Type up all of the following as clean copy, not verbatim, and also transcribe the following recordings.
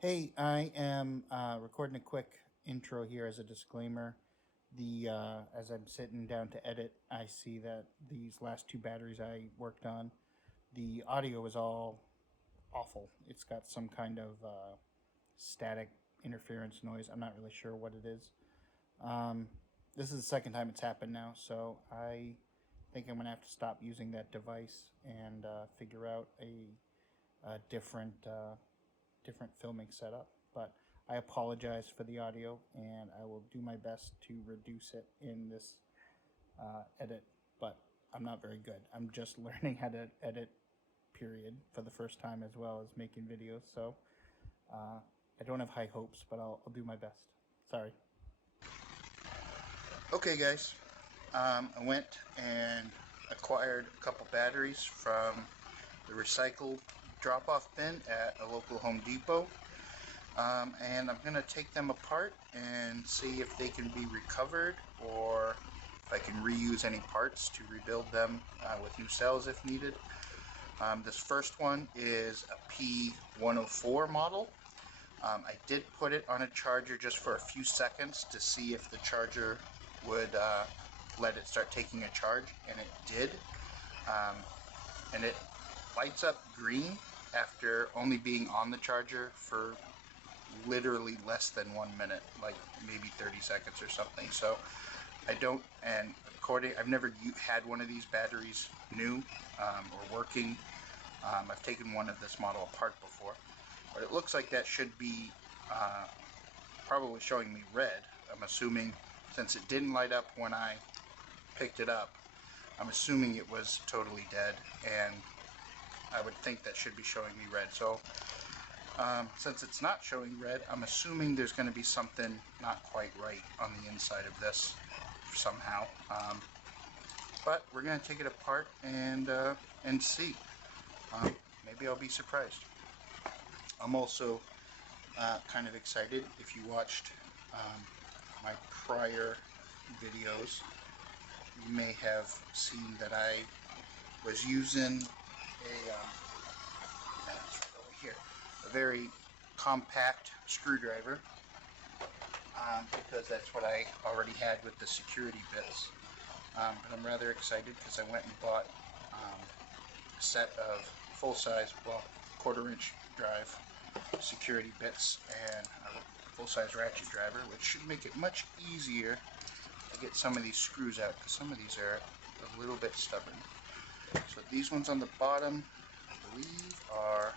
Hey, I am recording a quick intro here as a disclaimer. As I'm sitting down to edit, I see that these last two batteries I worked on, the audio is all awful. It's got some kind of static interference noise. I'm not really sure what it is. This is the second time it's happened now, so I think I'm gonna have to stop using that device and figure out a different filming setup. But I apologize for the audio, and I will do my best to reduce it in this edit. But I'm not very good. I'm just learning how to edit, period, for the first time, as well as making videos. So I don't have high hopes, but I'll do my best. Sorry. Okay, guys. I went and acquired a couple batteries from the recycled drop-off bin at a local Home Depot. And I'm going to take them apart and see if they can be recovered or if I can reuse any parts to rebuild them with new cells if needed. This first one is a P104 model. I did put it on a charger just for a few seconds to see if the charger would let it start taking a charge, and it did. And it lights up green after only being on the charger for literally less than 1 minute, like maybe 30 seconds or something. So I don't, and I've never had one of these batteries new or working. I've taken one of this model apart before, but it looks like that should be probably showing me red. I'm assuming, since it didn't light up when I picked it up, I'm assuming it was totally dead, and I would think that should be showing me red. So since it's not showing red, I'm assuming there's going to be something not quite right on the inside of this somehow. But we're going to take it apart and see. Maybe I'll be surprised. I'm also kind of excited. If you watched my prior videos, you may have seen that I was using a very compact screwdriver because that's what I already had with the security bits. But I'm rather excited because I went and bought a set of full-size, well, quarter-inch drive security bits and a full-size ratchet driver, which should make it much easier to get some of these screws out, because some of these are a little bit stubborn. So these ones on the bottom, I believe, are,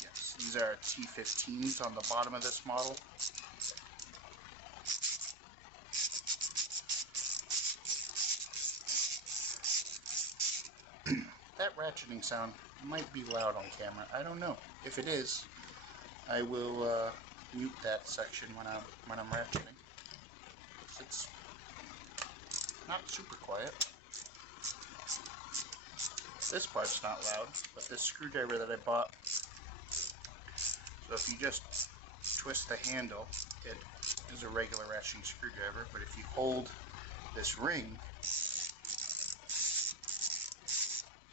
yes, these are T15s on the bottom of this model. That ratcheting sound might be loud on camera. I don't know. If it is, I will mute that section when I'm ratcheting. It's not super quiet. This part's not loud, but this screwdriver that I bought, so if you just twist the handle, it is a regular ratcheting screwdriver, but if you hold this ring,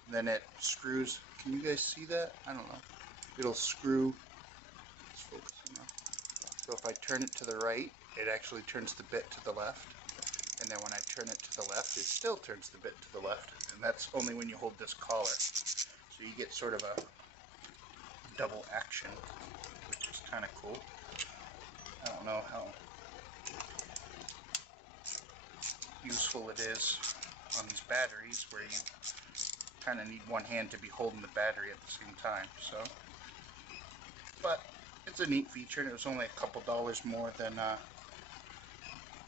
then it screws. Can you guys see that? I don't know. It'll screw. It's focusing now. So if I turn it to the right, it actually turns the bit to the left. And then when I turn it to the left, it still turns the bit to the left. And that's only when you hold this collar. So you get sort of a double action, which is kind of cool. I don't know how useful it is on these batteries where you kind of need one hand to be holding the battery at the same time. So, but it's a neat feature, and it was only a couple dollars more than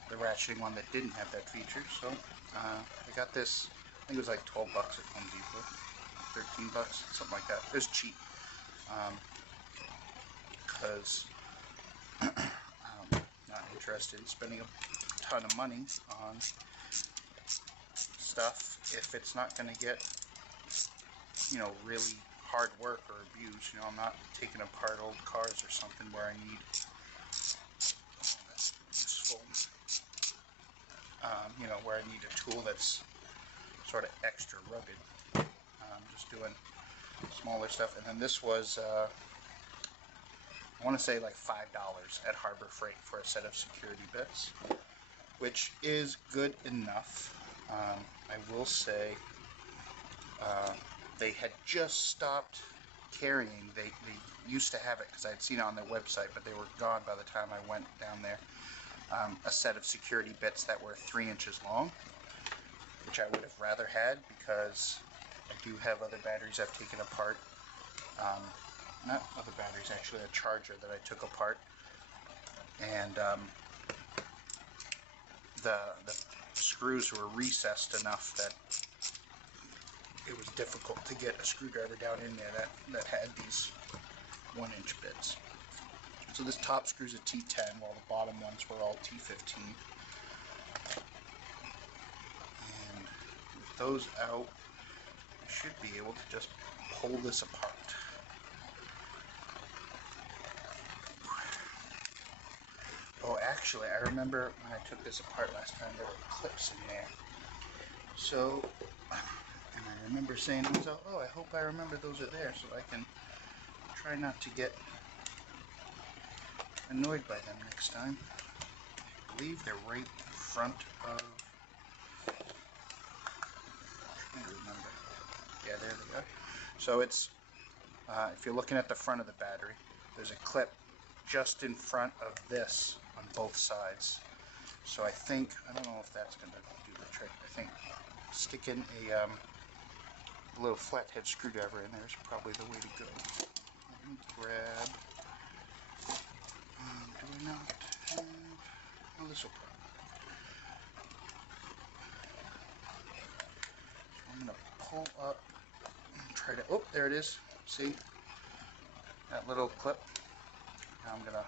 the ratcheting one that didn't have that feature. So I got this, I think it was like 12 bucks at Home Depot, 13 bucks, something like that. It was cheap because I'm not interested in spending a ton of money on stuff if it's not going to get, really hard work or abuse. I'm not taking apart old cars or something where I need useful, where I need a tool that's sort of extra rugged. Just doing smaller stuff. And then this was I want to say like $5 at Harbor Freight for a set of security bits, which is good enough. I will say they had just stopped carrying. They used to have it because I'd seen it on their website, but they were gone by the time I went down there. A set of security bits that were 3 inches long, which I would have rather had because I do have other batteries I've taken apart. Not other batteries, actually, a charger that I took apart, and the screws were recessed enough that it was difficult to get a screwdriver down in there that had these 1-inch bits. So this top screw's a T10, while the bottom ones were all T15. And with those out, I should be able to just pull this apart. Oh, actually, I remember when I took this apart last time, there were clips in there. So, and I remember saying to myself, oh, I hope I remember those are there so I can try not to get annoyed by them next time. I believe they're right in front of, I don't remember. Yeah, there they are. So it's, if you're looking at the front of the battery, there's a clip just in front of this on both sides. So I think, I don't know if that's going to do the trick. I think sticking a little flathead screwdriver in there is probably the way to go. Let me grab, do I not have, oh, this will probably, I'm going to pull up and try to, oh, there it is. See that little clip? Now I'm going to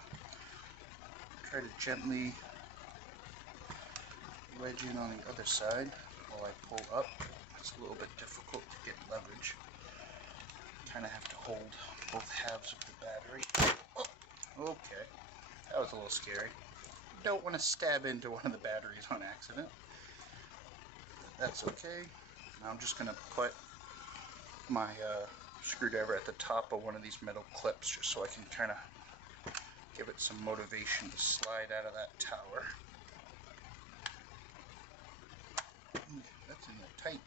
try to gently wedge in on the other side while I pull up. It's a little bit difficult to get leverage. Kind of have to hold both halves of the battery. Oh, okay. That was a little scary. Don't want to stab into one of the batteries on accident. That's okay. Now I'm just going to put my screwdriver at the top of one of these metal clips just so I can kind of give it some motivation to slide out of that tower. That's in there tight.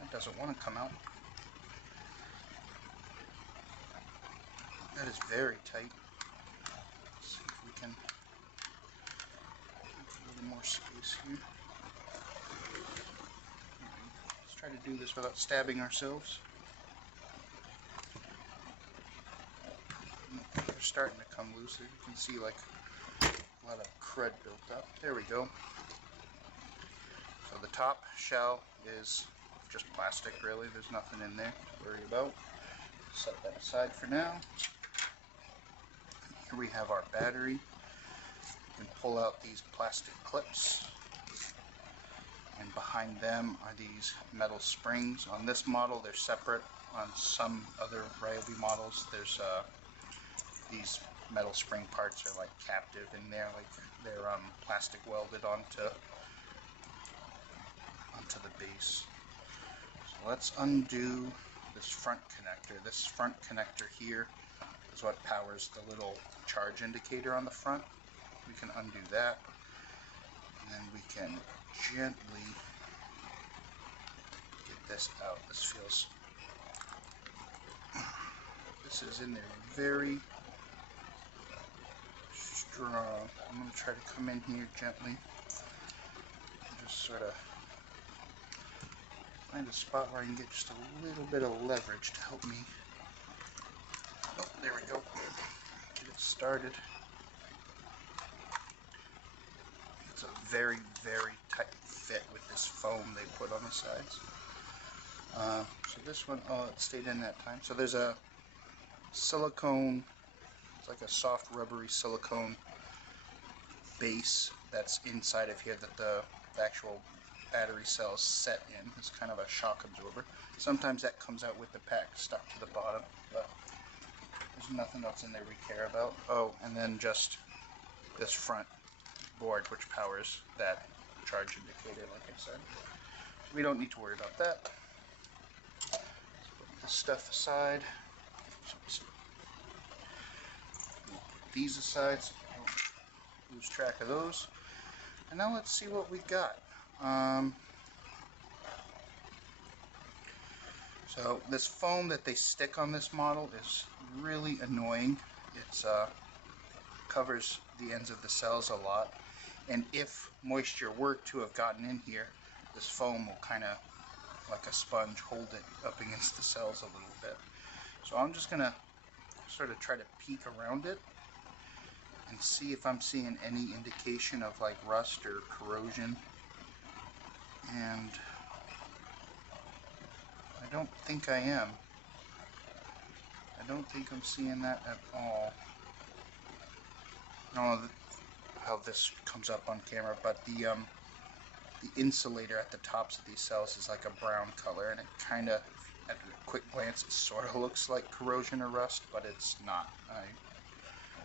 That doesn't want to come out. That is very tight. Let's see if we can get a little more space here. Let's try to do this without stabbing ourselves. They're starting to come loose. You can see like a lot of crud built up. There we go. So the top shell is just plastic, really. There's nothing in there to worry about. Set that aside for now. Here we have our battery. You can pull out these plastic clips, and behind them are these metal springs. On this model, they're separate. On some other Ryobi models, there's these metal spring parts are like captive in there, like they're plastic welded onto the base. So let's undo this front connector. This front connector here is what powers the little charge indicator on the front. We can undo that, and then we can gently get this out. This is in there very strong. I'm going to try to come in here gently and just sort of find a spot where I can get just a little bit of leverage to help me. Oh, there we go. Get it started. It's a very, very tight fit with this foam they put on the sides. So this one, oh, it stayed in that time. So there's a silicone, it's like a soft rubbery silicone base that's inside of here that the actual battery cell is set in. It's kind of a shock absorber. Sometimes that comes out with the pack stuck to the bottom, but there's nothing else in there we care about. Oh, and then just this front board which powers that charge indicator, like I said. We don't need to worry about that. Let's put this stuff aside. LEDs aside so don't lose track of those. And now let's see what we got. So this foam that they stick on this model is really annoying. It's covers the ends of the cells a lot, and if moisture were to have gotten in here, this foam will kind of like a sponge hold it up against the cells a little bit. So I'm just gonna sort of try to peek around it and see if I'm seeing any indication of like rust or corrosion, and I don't think I am. I don't think I'm seeing that at all. I don't know how this comes up on camera, but the insulator at the tops of these cells is like a brown color, and it kind of, at a quick glance, it sort of looks like corrosion or rust, but it's not.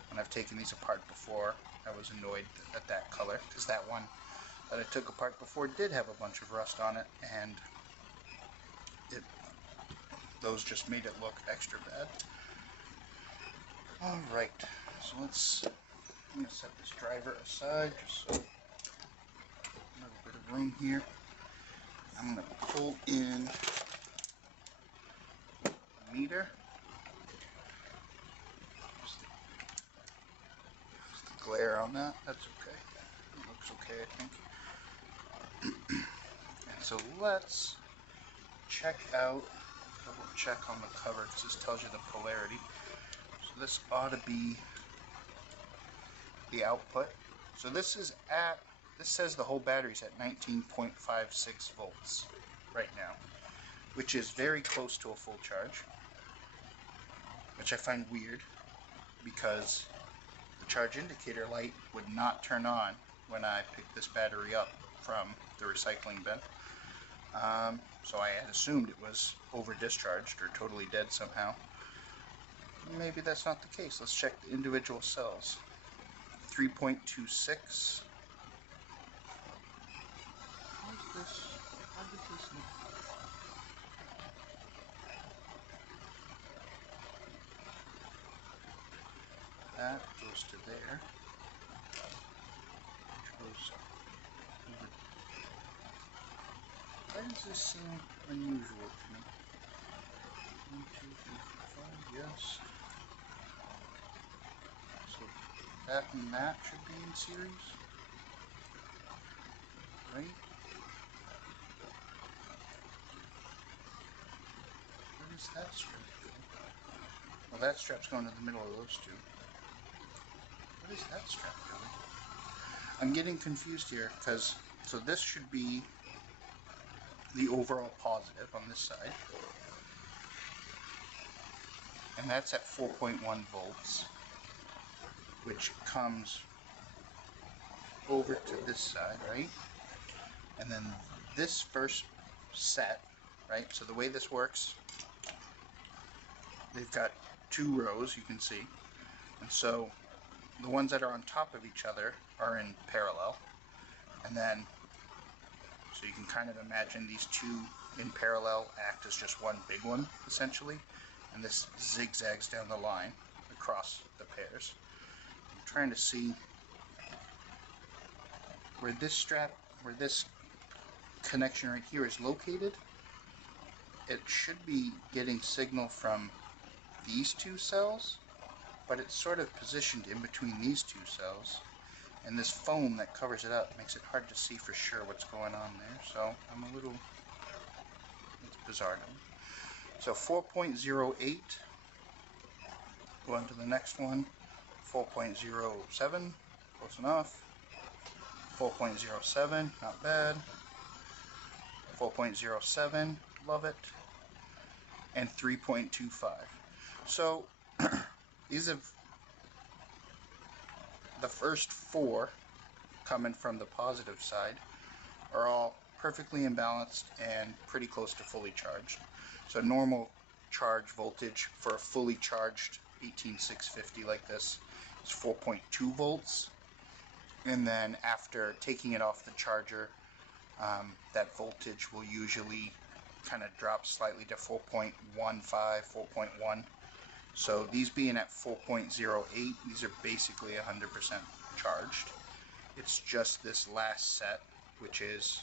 When I've taken these apart before, I was annoyed at that color, because that one that I took apart before did have a bunch of rust on it, and those just made it look extra bad. Alright, so I'm going to set this driver aside just so a little bit of room here. I'm going to pull in the meter. Just the glare on that, that's okay. It looks okay, I think. And so let's check out, double check on the cover because this tells you the polarity. So this ought to be the output. So this says the whole battery's at 19.56 volts right now, which is very close to a full charge, which I find weird because the charge indicator light would not turn on when I picked this battery up from the recycling bin. So I had assumed it was over discharged or totally dead somehow. Maybe that's not the case. Let's check the individual cells. 3.26. How did this look? That goes to there. Which goes over. Why does this seem unusual to me? 1, 2, 3, 4, 5, yes. So that and that should be in series, right? Where does that strap go? Well, that strap's going to the middle of those two. What is that strap doing? I'm getting confused here because, so this should be the overall positive on this side, and that's at 4.1 volts, which comes over to this side, right? And then this first set, right? So the way this works, they've got two rows, you can see, and so the ones that are on top of each other are in parallel, and then so you can kind of imagine these two in parallel act as just one big one, essentially, and this zigzags down the line across the pairs. I'm trying to see where this connection right here is located. It should be getting signal from these two cells, but it's sort of positioned in between these two cells, and this foam that covers it up makes it hard to see for sure what's going on there. So I'm a little, it's bizarre to me. So 4.08, go on to the next one. 4.07, close enough. 4.07, not bad. 4.07, love it. And 3.25. So these have, the first four coming from the positive side are all perfectly imbalanced and pretty close to fully charged. So normal charge voltage for a fully charged 18650 like this is 4.2 volts, and then after taking it off the charger, that voltage will usually kind of drop slightly to 4.15, 4.1, So these being at 4.08, these are basically 100% charged. It's just this last set which is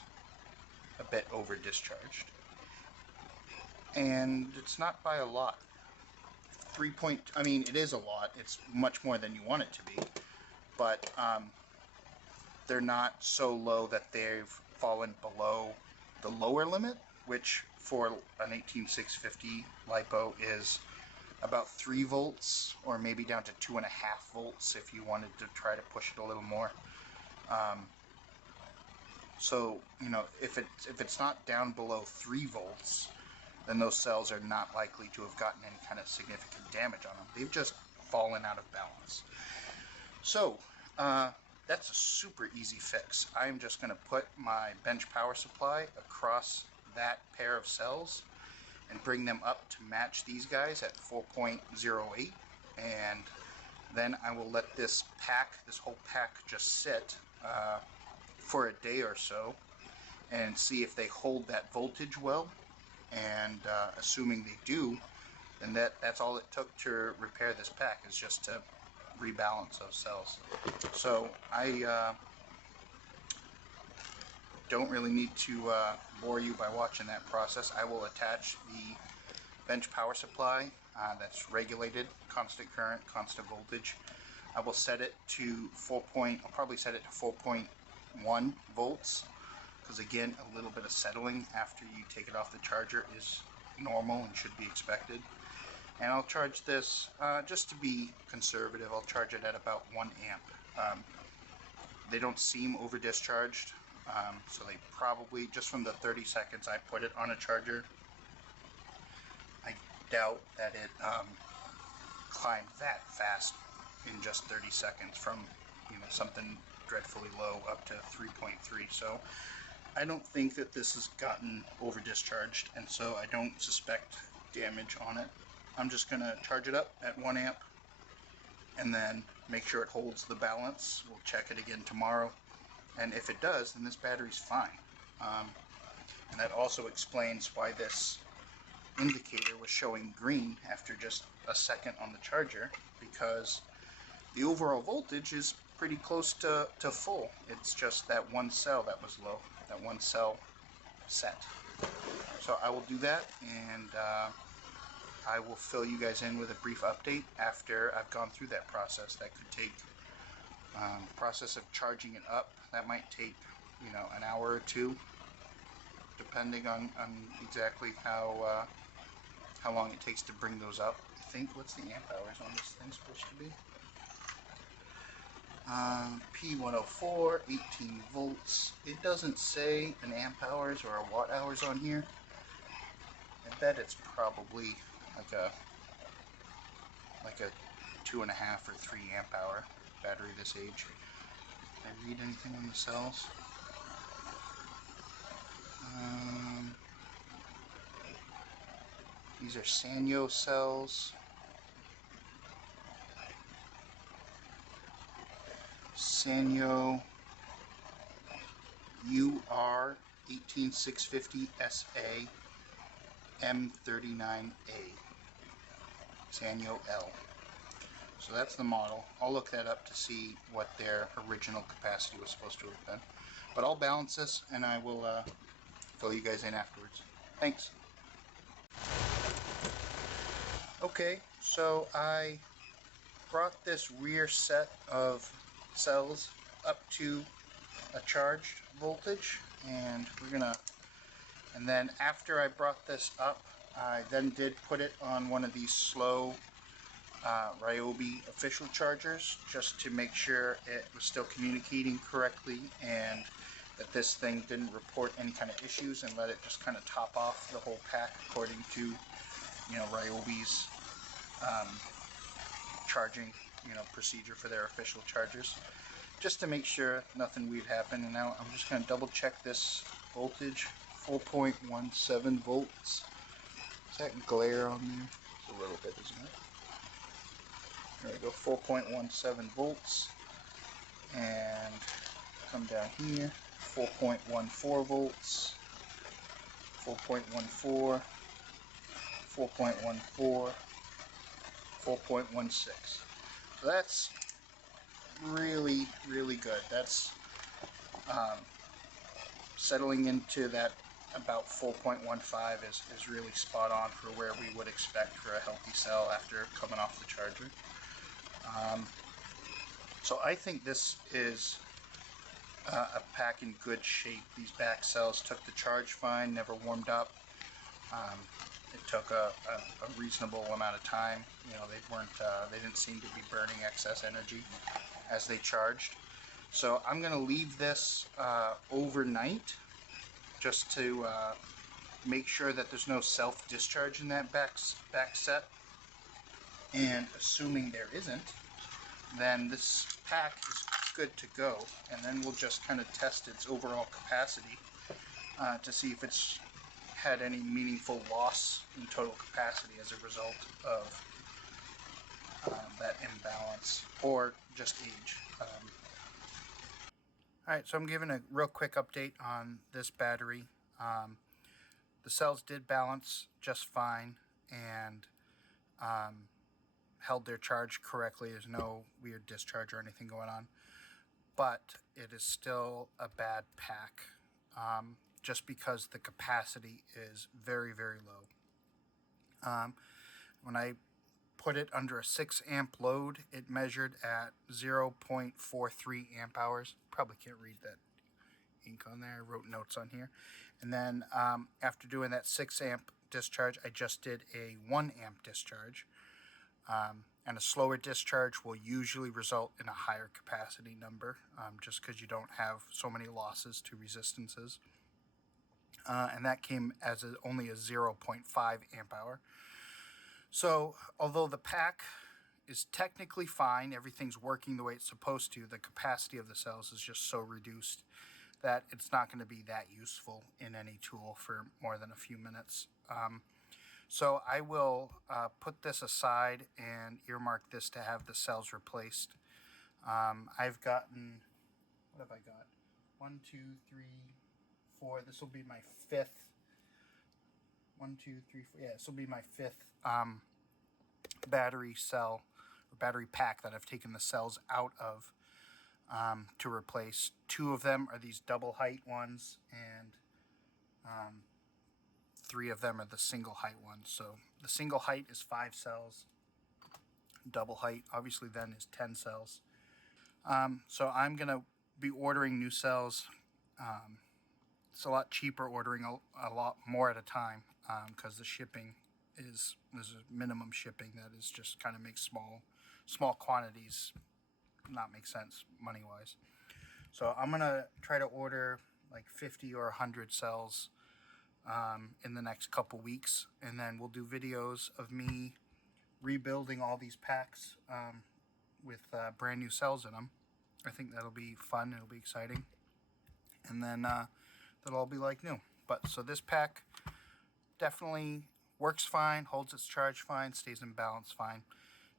a bit over discharged. And it's not by a lot. I mean, it is a lot. It's much more than you want it to be. But they're not so low that they've fallen below the lower limit, which for an 18650 LiPo is about 3 volts, or maybe down to 2.5 volts if you wanted to try to push it a little more. So, you know, if it's not down below 3 volts, then those cells are not likely to have gotten any kind of significant damage on them. They've just fallen out of balance. So, that's a super easy fix. I'm just going to put my bench power supply across that pair of cells and bring them up to match these guys at 4.08, and then I will let this whole pack just sit for a day or so and see if they hold that voltage well, and assuming they do, then that's all it took to repair this pack, is just to rebalance those cells. So I don't really need to bore you by watching that process. I will attach the bench power supply that's regulated, constant current, constant voltage. I will set it to I'll probably set it to 4.1 volts, because again, a little bit of settling after you take it off the charger is normal and should be expected. And I'll charge this, just to be conservative, I'll charge it at about 1 amp. They don't seem over discharged, so they probably, just from the 30 seconds I put it on a charger, I doubt that it climbed that fast in just 30 seconds from, you know, something dreadfully low up to 3.3. So I don't think that this has gotten over discharged, and so I don't suspect damage on it. I'm just going to charge it up at 1 amp and then make sure it holds the balance. We'll check it again tomorrow, and if it does, then this battery's fine. And that also explains why this indicator was showing green after just a second on the charger, because the overall voltage is pretty close to full. It's just that one cell that was low, that one cell set. So I will do that, and I will fill you guys in with a brief update after I've gone through that process. That could take, process of charging it up, that might take, you know, an hour or two, depending on exactly how long it takes to bring those up. I think, what's the amp hours on this thing supposed to be? P104, 18 volts. It doesn't say an amp hours or a watt hours on here. I bet it's probably like a 2.5 or 3 amp hour battery this age. Can I read anything on the cells? These are Sanyo cells. Sanyo UR 18650 SA M39A. Sanyo L. So that's the model. I'll look that up to see what their original capacity was supposed to have been. But I'll balance this and I will fill you guys in afterwards. Thanks. Okay, so I brought this rear set of cells up to a charged voltage, and and then after I brought this up, I then did put it on one of these slow Ryobi official chargers, just to make sure it was still communicating correctly and that this thing didn't report any kind of issues, and let it just kind of top off the whole pack according to, you know, Ryobi's charging, you know, procedure for their official chargers, just to make sure nothing weird happened. And now I'm just going to double check this voltage. 4.17 volts. Is that glare on there? It's a little bit, isn't it? There we go, 4.17 volts. And come down here, 4.14 volts, 4.14, 4.14, 4.16. So that's really, really good. That's settling into that about 4.15 is really spot on for where we would expect for a healthy cell after coming off the charger. So I think this is a pack in good shape. These back cells took the charge fine, never warmed up. It took a reasonable amount of time. You know, they didn't seem to be burning excess energy as they charged. So I'm going to leave this overnight just to make sure that there's no self-discharge in that back set. And assuming there isn't, then this pack is good to go. And then we'll just kind of test its overall capacity to see if it's had any meaningful loss in total capacity as a result of that imbalance, or just age. Alright, so I'm giving a real quick update on this battery. The cells did balance just fine and held their charge correctly. There's no weird discharge or anything going on, but it is still a bad pack. Just because the capacity is very, very low. When I put it under a 6 amp load, it measured at 0.43 amp hours. Probably can't read that ink on there. I wrote notes on here. And then after doing that 6 amp discharge, I just did a 1 amp discharge. And a slower discharge will usually result in a higher capacity number, just because you don't have so many losses to resistances. And that came as only a 0.5 amp hour. So although the pack is technically fine, everything's working the way it's supposed to, the capacity of the cells is just so reduced that it's not going to be that useful in any tool for more than a few minutes. So I will put this aside and earmark this to have the cells replaced. I've gotten, what have I got? 1, 2, 3, 4. This will be my 5th. 1, 2, 3, 4. Yeah, this will be my 5th battery cell or battery pack that I've taken the cells out of to replace. 2 of them are these double height ones, and 3 of them are the single height ones. So the single height is 5 cells. Double height, obviously, then is 10 cells. So I'm going to be ordering new cells. It's a lot cheaper ordering a lot more at a time because the shipping there's a minimum shipping that is just kind of makes small quantities not make sense money-wise. So I'm going to try to order like 50 or 100 cells in the next couple weeks, and then we'll do videos of me rebuilding all these packs with brand new cells in them. I think that'll be fun. It'll be exciting. And then that'll all be like new. But so this pack definitely works fine, holds its charge fine, stays in balance fine.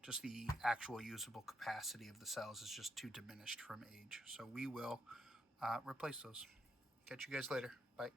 Just the actual usable capacity of the cells is just too diminished from age. So we will replace those. Catch you guys later. Bye.